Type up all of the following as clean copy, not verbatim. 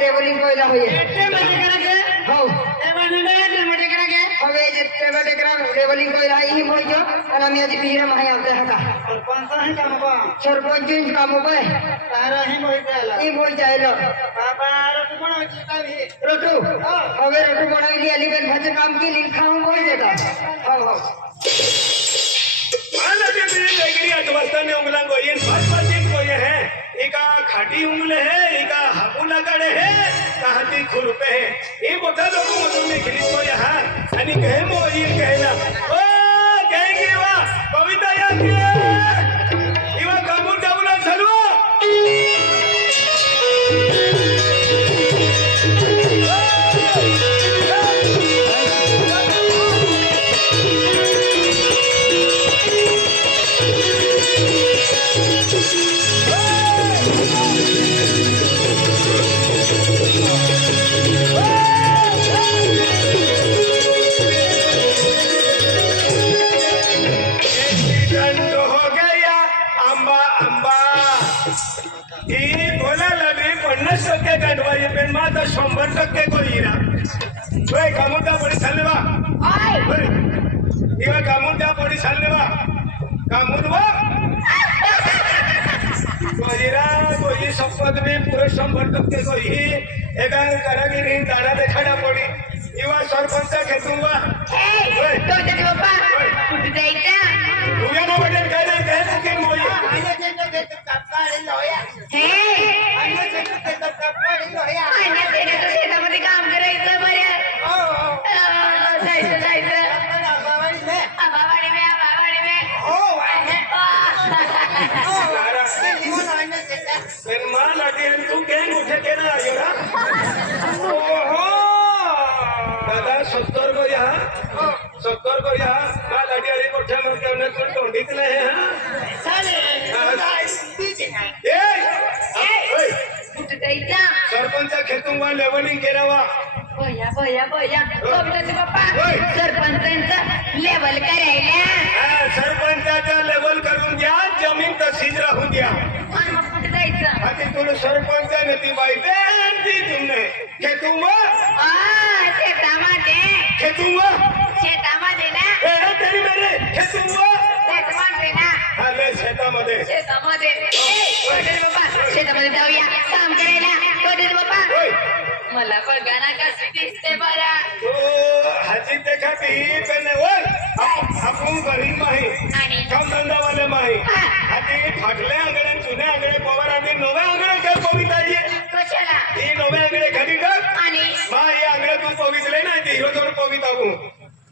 Revelling कोयला होय हो હવે જે રેવલિંગ કોયલા ઈ મોઈજો અને અમે આજે પીરા માં આવતા હતા સરપંચ નું કામ હોય તારા હી મોઈ જાયલા ઈ મોઈ જાયલો બાબા રોટુ બનાવી દીતાવી રોટુ હવે રોટુ બનાવી દી અલીબેન ભાજે काम की लिखा हूं बोल देता हो हो मान ले मेरी लेगरी अटवस्ता ने उंगला गोयन पास कोई है एका खाटी उंगले है एका हापुला गड़े है कहती खुरपे है ये मोठा लोग मधून में खिली कोई है आणि कहे मोई कहना ओ कहेगी वा कविता या की इवा कामून जाऊला चलवा पेन माता 100% कोईरा ओए कामुंदा पडी चाललेवा ओए इवा कामुंदा पडी चाललेवा कामुंदवा कोईरा कोई शपथ में पूरे 100% कोई एका कारागिरी दाना देखाना पडी इवा सरपंच खेतुंगा ओए तो जदी बाबा कुठे जायचा तुया ना बटन काय नाही काय की मोई आने जे काकाळे लोया हे आने जे काकाळे लोया आने ते तो शेतामध्ये काम करायचं बरं हो जायचं बाबावाडी में हो पेन मा लाडी तू गँग उठे केना आयोरा ओहो दादा 70 को यहाँ 70 को यहाँ मा लाडी अरे कोठा में केने तो ढोंडीतले हैं साले सरपंच खेतूंगा लेवलिंग केलावा भैया कविताचे पप्पा सरपंचांचं लेवल करायला सरपंचाचा लेवल करून द्या जमीन तशीच राहून द्या आणि मग कुठे जायचं आता तुला सरपंच ने ती बाई ती तुमने खेतूंगा शेतामध्ये ना तरी मेरे खेतूंगा ना आले शेतामध्ये शेतामध्ये जाऊया काम करायला बाप्पा मला बघा ना कशी दिसते बरा तो हाजी देखा की पेने वर आपण गरीब आहे आणि काम धंदा वाले आहे हाती फाटले आंगडे जुने आंगडे पवार आणि नवे आंगडे काय पविताजी कशाला ही नवे आंगडे खडी कर आणि मा हे आंगडे तू पवितले नाही ते हिरो जोड पवितावू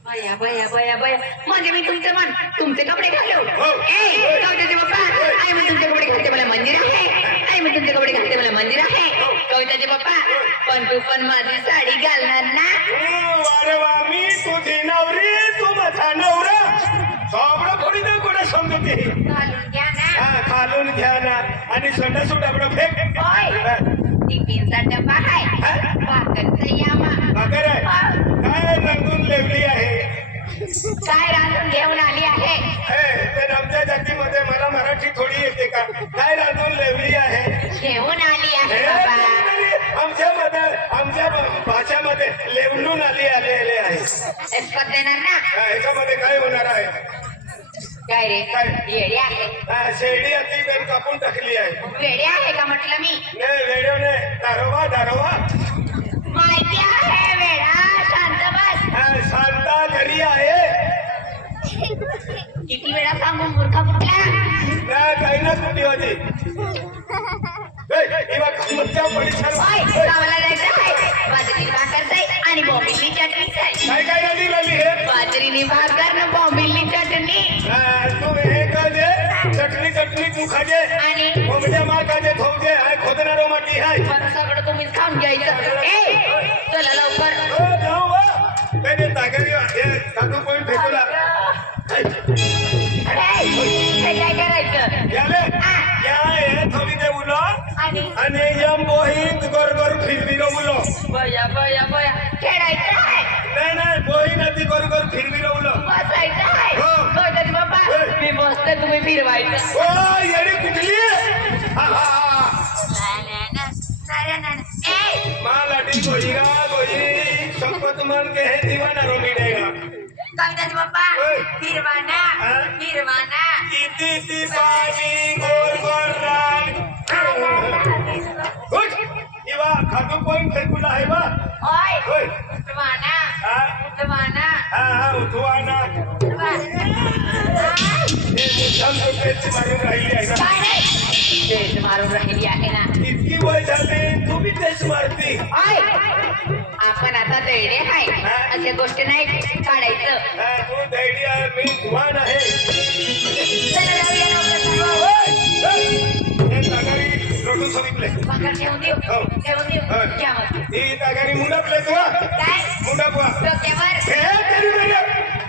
बया म्हणजे मी तुमचे कपडे घालू हो. कविताचे बाप्पा आई मग तुमचे कपडे घालते मला मंदिर आहे कविताचे बाप्पा पण तू पण माझी साडी घालणार ना अरे वा मी तुझी नवरी तू माझा नवरा साबडा फोडी दे कोणा समजते घालून घ्या ना आणि संडासूट आपलं फेक टिफिनचा डब्बा आहे भाकरचा यामा भाकर आहे काय रंगून लेवली आहे काय रांधून घेऊन आली आहे तर आमच्या जातीमध्ये मला मराठी थोडी येते का काय रांधून लेवली आहे घेऊन आली आहे आमच्या भाषामध्ये याच्यामध्ये लेवणून आले आहे एक्सपर्ट देणार ना ह्याच्यामध्ये काय होणार आहे काय रे काय? येडे आहे शेडी अति बेल कापून टाकली आहे वेडे आहे का म्हटलं मी नाही वेळेव नाही दारोवा माहिती आहे वेडा शांत बस शांता घरी आहे किती वेळा सांगू मूर्खा कुठला नाही काही ना कुठे होती गावाला जायचं आहे बाजरीची भाकर जाई आणि बॉम्बिलची चटणी जाई काय काय नदी लागली हे बाजरीनी भाकर ना बॉम्बिलची चटणी तू हे का दे चटणी तू खाजे आणि कोंबड्या मार खाजे ठोकजे खोदणारो माती आहे मला सगळं तुम्हीच खाऊन घ्यायचं चला लवकर जाऊ काय ते ताकदी काकू पॉईंट फेकूला हे काय करायचं या हे थोडी ते उलो आणि यम बोहीत गोर फिरविरो उलो बया खेळायचं आहे नाही बोही नदी गोर फिरविरो उलो बसायचं आहे गणपती बाप्पा मी बसते तुम्ही फिरवायचं ओ येडी कुठली मालाटी गोई संपत मान के हे दीवाना रो मिलेगा गणपती बाप्पा फिरवाना इति पाणी गोर राग गुड इवा खादू पॉइंट फेकूला आहे बा ओय उठवाना उठवाना तेच मारून राहिली आहे ना इतकी वय झाली तू बी तेच मारती आपण आता दैडे आहे अशा गोष्टी नाही काढायचं तू दैडी आहे मी धुवान आहे चला जाऊया लवकर रोटून सोडितले भाकर ठेवून देऊ घ्या मग ही तागारी मुंडापले तुला काय मुंडापुआ डोक्यावर हे तरी मेरे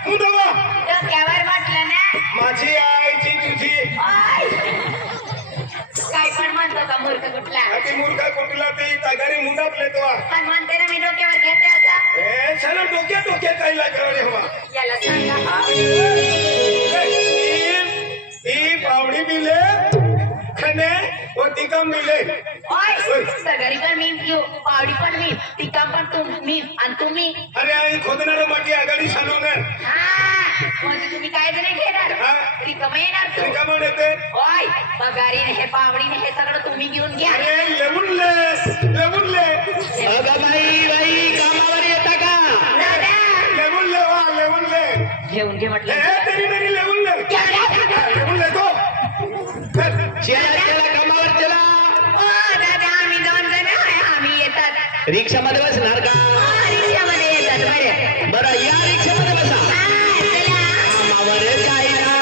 मुंडापुआ डोक्यावर म्हटलं ना माझी आईची तुझी काय पण म्हणतो का मूर्ख कुठला ती मूर्खा कुठला ती तागारी मुंडापले तुला पण म्हणते ना मी डोक्यावर घेते असं हे चला डोक्या काय लागलं रे हवा याला सांगा ही पावडी मिले खने व टिका मिले सगळी पण मी घेऊ पावडी पण मी टिका पण मी आणि तुम्ही अरे आई खोदणार माटी आघाडी चालू ना म्हणजे तुम्ही काय जरी घेणार रिकाम येणार रिकामं येते ओय पगारीने हे पावडीने हे सगळं तुम्ही घेऊन घ्या अरे लेवून ले बाई कामावर येता का लेवून ले घेऊन घे म्हटलं तरी मेरी लेवून ले तो चला कामावर चला दादा आम्ही 2 जण आहे आम्ही येतात रिक्षा मध्ये बसणार का रिक्षामध्ये येतात बरं या रिक्षामध्ये बसा चला कामावर जायला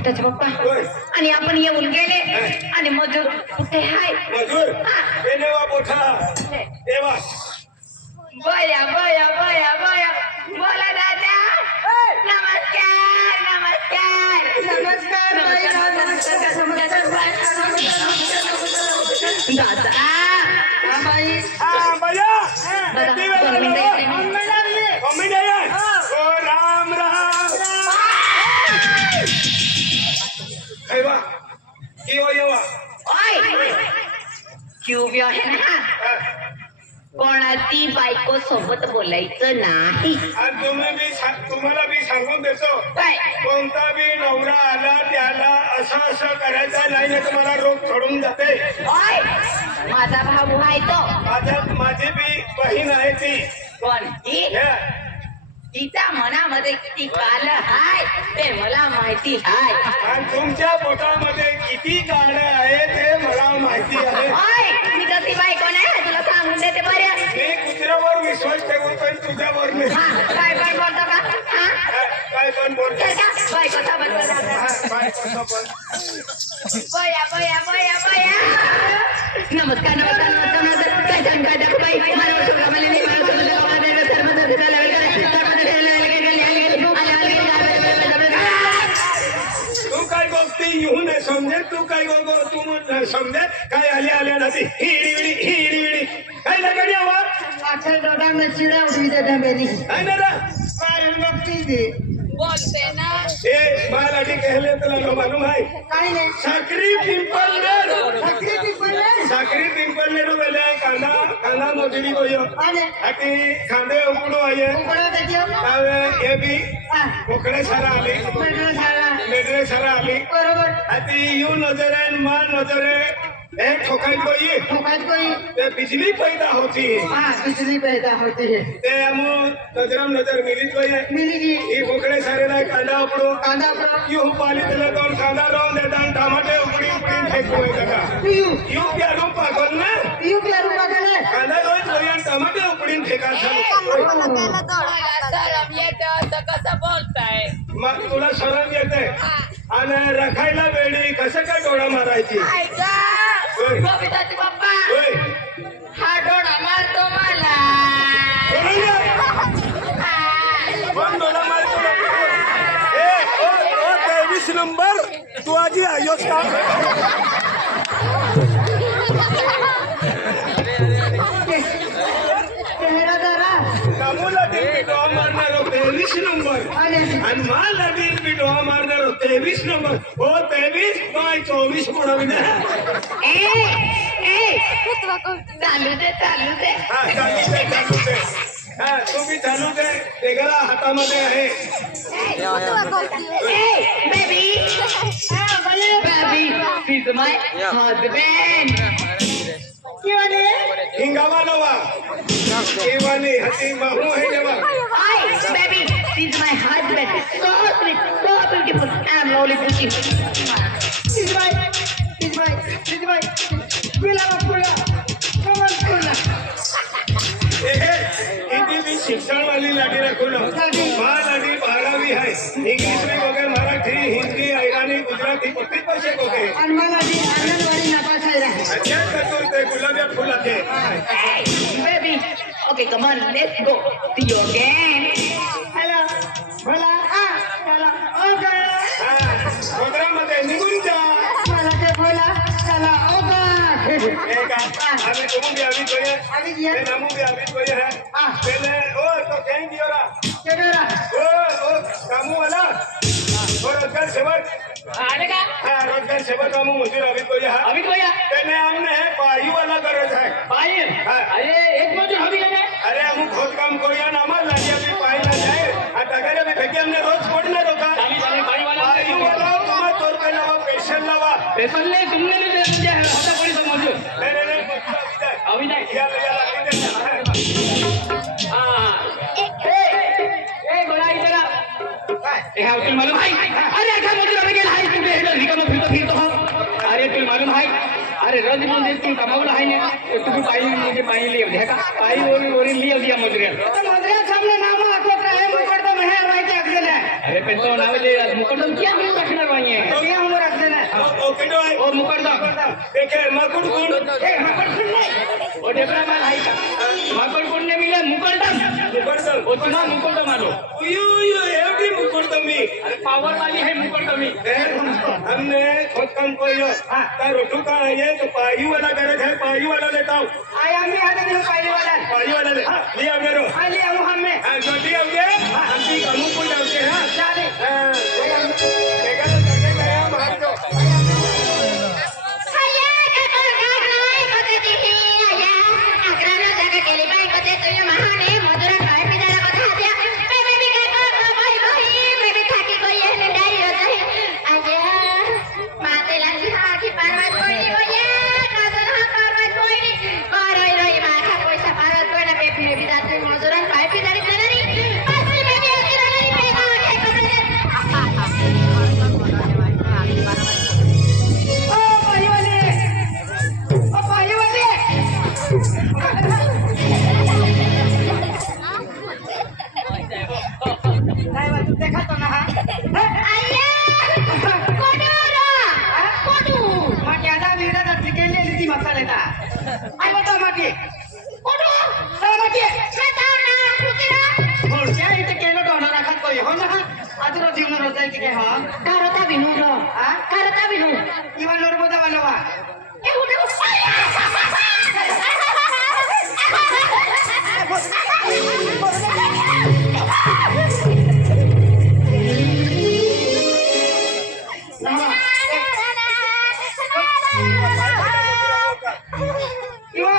कविताचे पप्पा होय. आणि आपण येऊन गेले आणि मजूर कुठे आहे मजूर हे नेवा मोठा देवा बया बया बया बया बोला दादा नमस्कार नमस्कार नमस्कार दादा बाई भैया दादा किती वेळ 2 झाला? मिनिटं मम्मी नाही आहे? ओ राम राम कैवा किंवा येवा ओय क्यूब आहे ना कोणाची बायको सोबत बोलायचं नाही आणि तुम्हाला मी सांगून देतो काय कोणता बी नवरा आला त्याला असं करायचं नाही तर तुम्हाला रोग चढून जाते ओय माझा भाऊ आहे तो माझी बी बहीण आहे ती कोण ती हे, तिच्या मनामध्ये किती काल हाय ते मला माहिती हाय आणि तुमच्या पोटामध्ये किती काळे आहे ते मला माहिती आहे ओय मी तशी बायको नाही तुला सांगून देते बरं मी कुत्र्यावर विश्वास ठेवून पण तुझ्यावर नाही काय पण बोलतो का हा काय पण बोलतो बायको सोबत बोलतो बायकोसोबत. बया बया बया बया नमस्कार नमस्कार नमस्कार नमस्कार काय सांग काय दाखव बाई मला सगळं मला नाही मला सगळं गावामध्ये सर्व झालं तू काय गोष्टी येऊ नये समजे तू काय गो तू समजे काय आल्या नाही हिडी काय लगडी आवाज आखिर डोडा में चिड़ा उड़ी देता मेरी काय ना रा काय बघती दे बोलते ना ए मालाटी कहले तुला मालूम है काय नाही साखरी पिंपल साखरी पिंपल रे साखरी पिंपल ने वेले कांदा मोजरी कोयो आले अति खांदे उकडो आये उकडा देतियो आवे ये भी हा कोकडे सारा आली मेडला सारा मेडरे सारा आली बरोबर अति यू नजरे मान नजरे ए ठोकाई कोई फुकट कोई ते बिजली पैदा होती है हाँ बिजली पैदा होती है ते हमू नजरम नजर मिली कोई है मिलेगी ये कोकडे सारे ना कांदा उकडो कांदा पड़ो यू पाली दिले तो कांदा रोवून देतात टमाटे उकडी फेकून देतात यू यू क्या रूम पागल ना यू क्या रूपा गले कांदा रोज कोई आणि टमाटे उकडीन फेका शरम येते असं कसं बोलताय मग तुला शरम येते आणि रखायला वेळी कसं काय डोळा मारायची ऐका होय. गोविंदाचे पप्पा होय. हा डोळा मारतो मला कोण डोळा मारतो ए ओ 23 नंबर तू आजी आयोस का चेहरा जरा नामूला टीम डोळा मारणार 23 नंबर आले आणि मला टीम डोळा मारणार 23 नंबर हो 23 बाय 24 म्हणून चालू दे चालू दे हा चालू दे हा तुम्ही चालू दे वेगळा हातामध्ये आहे baby baby he's my husband हिंगावा नवा केवानी हती माहू है नवा hi baby he's my husband so sweet so beautiful I'm lovely pretty he's my pula Hindi भी शिक्षण वाली लाठी रखो ना माँ लाठी 12वी है इंग्लिश में हो गए मराठी हिंदी ईरानी गुजराती कितने पैसे हो गए आंगनवाड़ी नपास है अच्छा करते गुलाब फूल आते baby okay come on let's go see you again hello bola चला okay प्रोग्राममध्ये निघून जा मला ते बोला चला ओगा अभी तुम भी अभी कोई है अभी दिया मैं नामू भी अभी कोई है पहले ओ तो कहीं दियो रा क्या करा ओ कामू वाला और रोजगार सेवक आले का हाँ रोजगार सेवक कामू मजूर अभी कोई है अभी तो भैया पहले हमने है पाई वाला गरज है पाई हाँ। अरे एक मजूर हवी है अरे हम खुद काम कोई है ना हमारे लाठी अभी पाई ना जाए अगर अभी फेंके हमने रोज छोड़ना रोका पाई वाला पाई वाला तुम्हारे तौर पे लवा पेशल लवा पेपर ले तुमने नहीं दे दिया हाथा पड़ी तो मजूर नहीं अभी नहीं हाँ ए बोला इधर आ ए हाँ तुम मालूम भाई अरे अच्छा मजूर अरे गेला है तुम इधर निकलो फिरतो हो अरे तुम मालूम भाई अरे रोज म्हणजे तू कमावला आहे ना तुम्ही पायी लिहिली का पायी वरी लिहिली मजुऱ्या सामने नाम आखो काय मुकट तो मैं माहिती अगले अरे पण तो नाव मुकट क्या टाकणार नाही एक है माकुड़ कुंड ए माकड़ कुंड नहीं ओ डेबरा माल है का माकड़ कुंड ने मिले मुकुंडम मुकुंडम ओ तुम्हारा मुकुंडम मानो यो एवढी मुकुंडमी अरे पावर वाली है मुकुंडमी हमने खुद कम को यो का रोटू का है तो पाई वाला गरज है पाई वाला लेता हूँ आया मैं आते दिन पाई वाला ले लिया मेरो आ लिया हूं हम में जो लिया होगे हम भी कमू को जाते हैं चले बेकार करके गया मार दो देखा तो ना ज्यादा वीरा का चिकन ले ली मसाले का आई बता माटी मोर्चा इथे केलं डोना राखत कोई हो ना आजरो जीवन रोजायची के हा Karota binudo. हा Karota binudo. किंवा नोरबोदा वालवा किंवा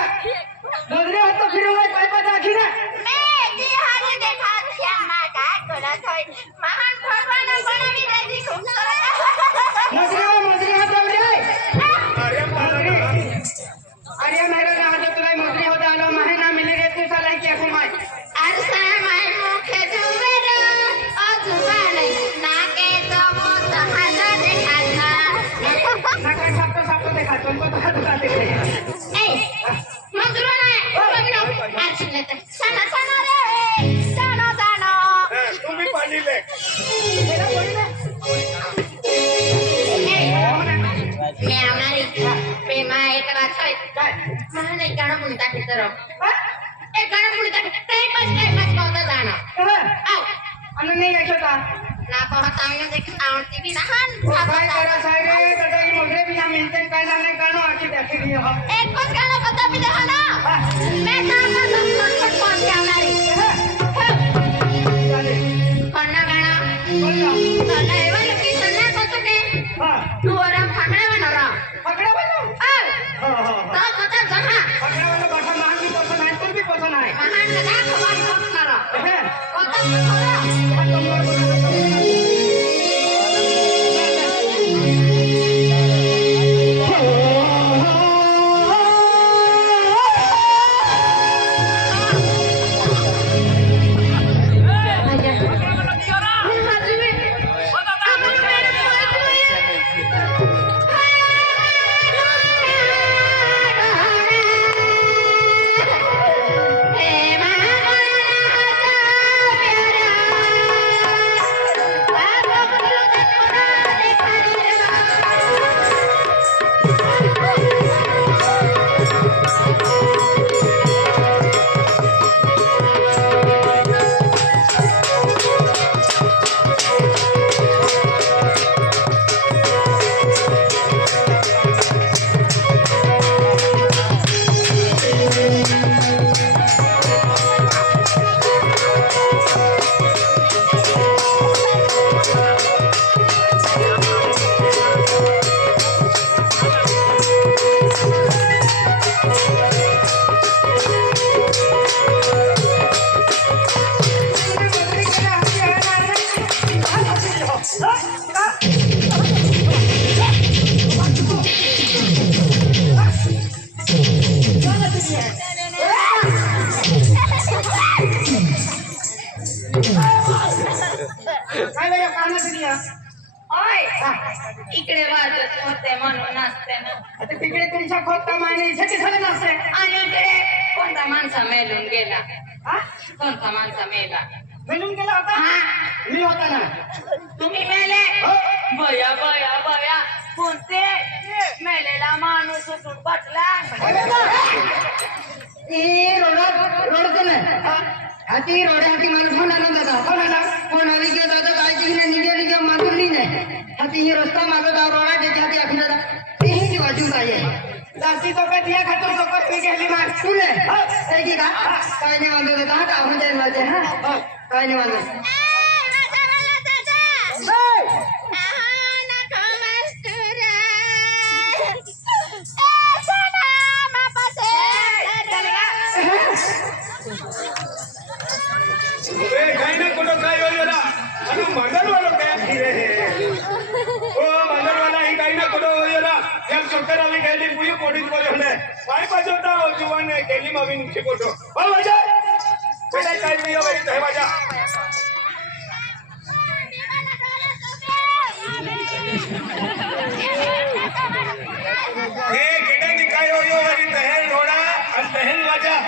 नजरे हात फिरवून काय पाहिजे आखी ना मजरी हात लावली अरे पागल अरे मेरा ना हात तुला मजरी होता आलो माहे ना मिले रे तू साला की आपण माय नाका सापतो सापतो देखा तुमको तो हात उठाते तुम्ही पाणी ले आणि नाही ऐकता काय करा साहेब कटाई मोठे बिना मिळते काय जाणे काय ना आखी त्याची नाही हा चालेल बोल ना हा पकडा वाला हो हो पकडा वाला बाटा महान की पसंद आहे तुम भी पसंद आहे काय वेळा कानात दिया इकडे वाजत होते म्हणून असते ना आता तिकडे तुमच्या खोटा माने इथे झालं नसते आणि इकडे कोणता माणसा मेलून गेला हा कोणता माणसा मेला मिळून गेला होता हा. मी होता ना तुम्ही मेले हो. बया बया बया कोणते मेलेला माणूस उठून बसला रोडचं नाही हाती रोड्यासाठी माणूस होणार दादा कोणाला किंवा दादा जायची नाही निघेली किंवा मांजरली नाही हाती ही रस्ता माझा दाव रोडा त्याच्या हाती आखी दादा तेही जी वाजून पाहिजे जास्ती चौकात या खातर चौकात मी गेली माग तुले की का काय नाही वांधत होता हा का म्हणजे माझे हा काय नाही वांधत काही ना कुठं काय होईल अरे मंगलवाला काय फिरे हो मंगलवाला ही काही ना कुठं होईल या चक्कर आम्ही गेली पुई पोडीत बोलवले काय पाहिजे होता जीवन गेली मग नुकशी फोटो हो माझ्या बेटा काय नाही वरी आहे माझ्या हे गेड्यानी काय होयो वरी तहेल रोडा आणि तहेल माझ्या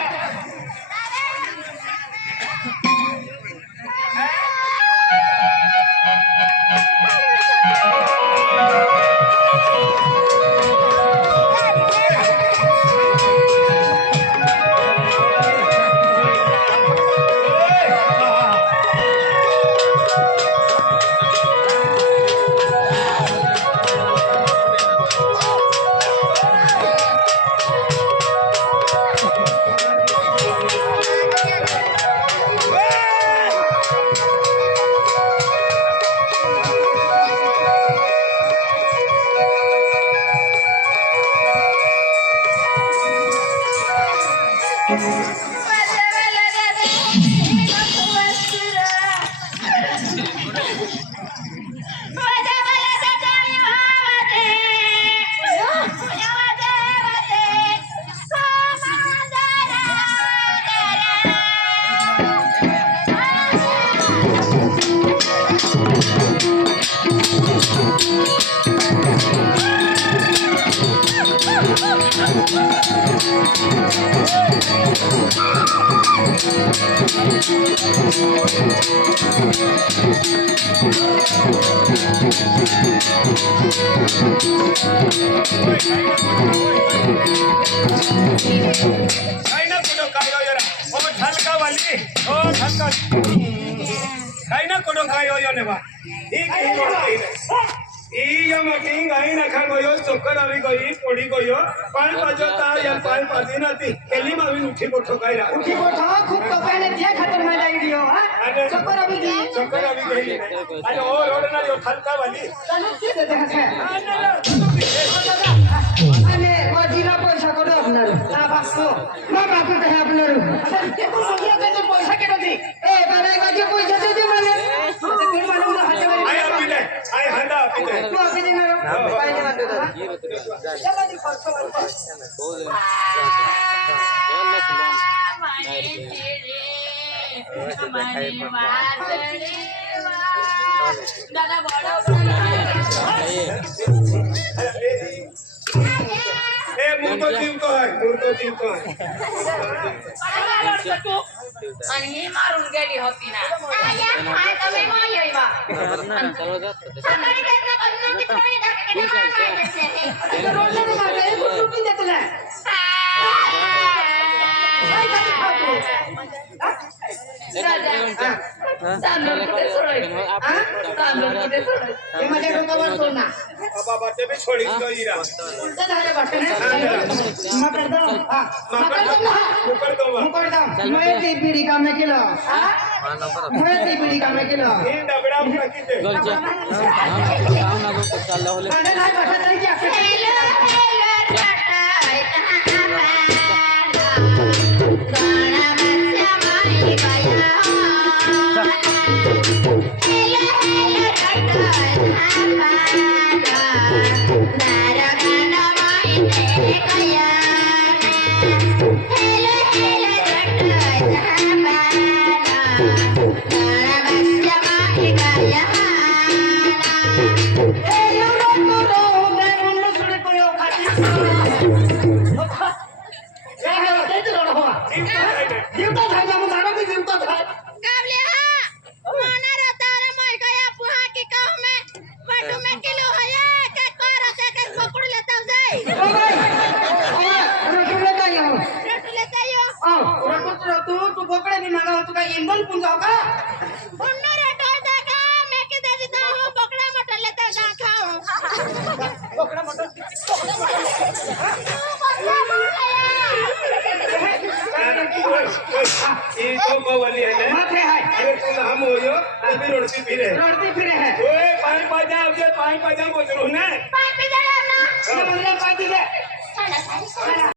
काही ना कुठं काय हो जरा हो ठलका वाली हो ठलका काही ना कुठं काय हो ने बा ई जो मीटिंग आई ना खा गयो चक्कर आवी गई पड़ी गयो पाल पाजता या पाल पाजी नाती केली मावी उठी कोठो कायरा उठी कोठो खूप कपायला जे खातर मला दियो हा चक्कर आवी गई अरे ओ रोड ना जो ठलका वाली चालू के देते हसे अने वाजीला पैसा कोड आपणार ना बापू ना बापू कहे आपणार ते को सगिया के पैसा के दे ए बने वाजी पैसा दे दे माने ते मालूम ना हाते वाली आई आपी दे आई हंदा आपी दे तू आपी दे ना पाइने मानतो दादा चला दी परसो दादा बड़ा ए मुर्को जीव को है आणि ही मारून गेली होती ना बाबा ते भी छोड़ी गई रा मैं ती पीढ़ी काम में केला मैं ती पीढ़ी काम में केला ही डबडा उठा किते अरे नाही भाषा नाही की बी मागा होतो का इंदोन पुन जाऊ का पुन्हा रेटवायचा का मेके त्याची दारू बोकडा मटले तर दाखव बोकडा मोठं ये तो कवाली है ना माथे हाय अगर तुम हम हो यो तो फिर उड़ती फिरे रडते फिरे है ओए पाई पाजा बोल रहा हूं ना पाय पिजाला ना ये म्हणलं पाहिजे चला